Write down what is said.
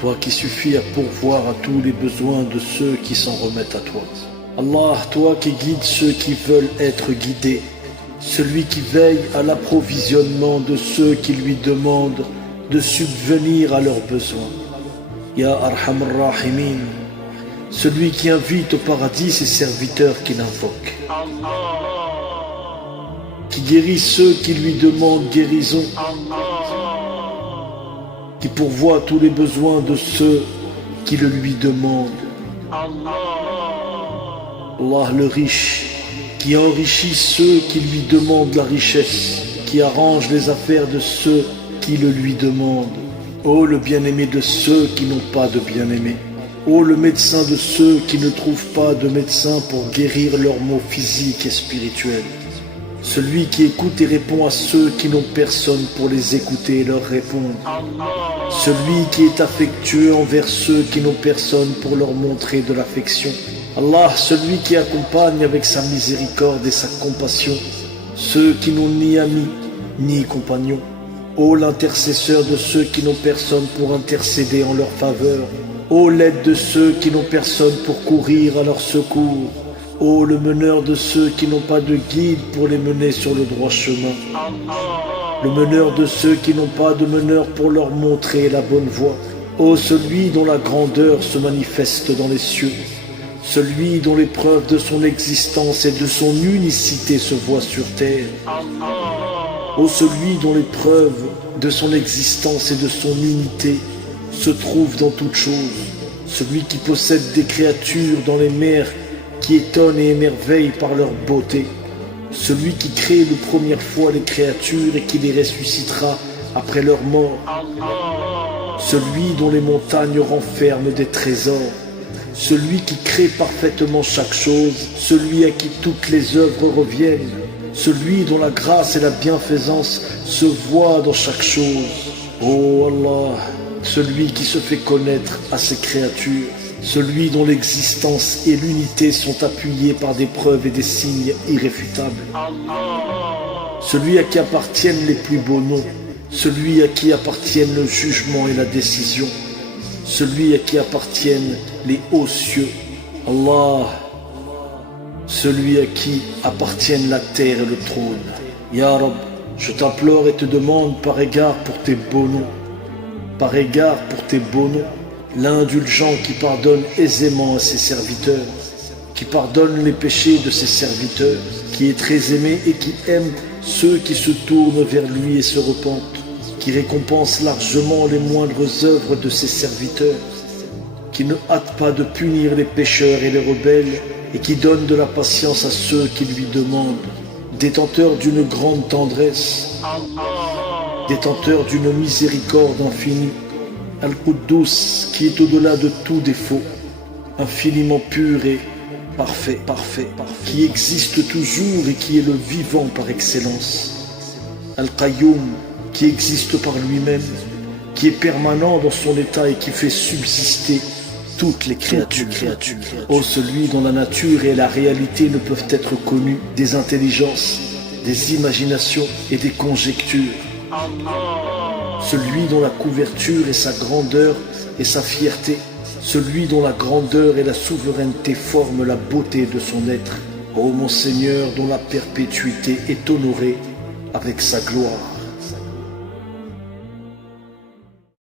toi qui suffis à pourvoir à tous les besoins de ceux qui s'en remettent à toi. Allah, toi qui guides ceux qui veulent être guidés, celui qui veille à l'approvisionnement de ceux qui lui demandent de subvenir à leurs besoins. Ya Arhamar Rahimin, celui qui invite au paradis ses serviteurs qui l'invoquent, qui guérit ceux qui lui demandent guérison, qui pourvoit tous les besoins de ceux qui le lui demandent. Allah le riche, qui enrichit ceux qui lui demandent la richesse, qui arrange les affaires de ceux qui le lui demandent. Ô le bien-aimé de ceux qui n'ont pas de bien-aimé. Ô le médecin de ceux qui ne trouvent pas de médecin pour guérir leurs maux physiques et spirituels. Celui qui écoute et répond à ceux qui n'ont personne pour les écouter et leur répondre. Celui qui est affectueux envers ceux qui n'ont personne pour leur montrer de l'affection. Allah, celui qui accompagne avec sa miséricorde et sa compassion ceux qui n'ont ni amis ni compagnons. Ô l'intercesseur de ceux qui n'ont personne pour intercéder en leur faveur. Ô l'aide de ceux qui n'ont personne pour courir à leur secours. Ô le meneur de ceux qui n'ont pas de guide pour les mener sur le droit chemin. Le meneur de ceux qui n'ont pas de meneur pour leur montrer la bonne voie. Ô celui dont la grandeur se manifeste dans les cieux. Celui dont les preuves de son existence et de son unicité se voient sur terre. Ô celui dont les preuves de son existence et de son unité se trouvent dans toutes choses. Celui qui possède des créatures dans les mers qui étonnent et émerveillent par leur beauté. Celui qui crée une première fois les créatures et qui les ressuscitera après leur mort. Celui dont les montagnes renferment des trésors. Celui qui crée parfaitement chaque chose, celui à qui toutes les œuvres reviennent, celui dont la grâce et la bienfaisance se voient dans chaque chose. Ô Allah, celui qui se fait connaître à ses créatures, celui dont l'existence et l'unité sont appuyées par des preuves et des signes irréfutables, celui à qui appartiennent les plus beaux noms, celui à qui appartiennent le jugement et la décision, celui à qui appartiennent les hauts cieux, Allah, celui à qui appartiennent la terre et le trône. Ya Rab, je t'implore et te demande par égard pour tes beaux noms, par égard pour tes beaux noms, l'indulgent qui pardonne aisément à ses serviteurs, qui pardonne les péchés de ses serviteurs, qui est très aimé et qui aime ceux qui se tournent vers lui et se repentent, qui récompense largement les moindres œuvres de ses serviteurs, qui ne hâte pas de punir les pécheurs et les rebelles, et qui donne de la patience à ceux qui lui demandent, détenteur d'une grande tendresse, détenteur d'une miséricorde infinie, Al-Quddus, qui est au-delà de tout défaut, infiniment pur et parfait, qui existe toujours et qui est le vivant par excellence, Al-Qayyum, qui existe par lui-même, qui est permanent dans son état et qui fait subsister toutes les créatures. Ô celui dont la nature et la réalité ne peuvent être connues, des intelligences, des imaginations et des conjectures. Celui dont la couverture est sa grandeur et sa fierté, celui dont la grandeur et la souveraineté forment la beauté de son être. Ô mon Seigneur, dont la perpétuité est honorée avec sa gloire.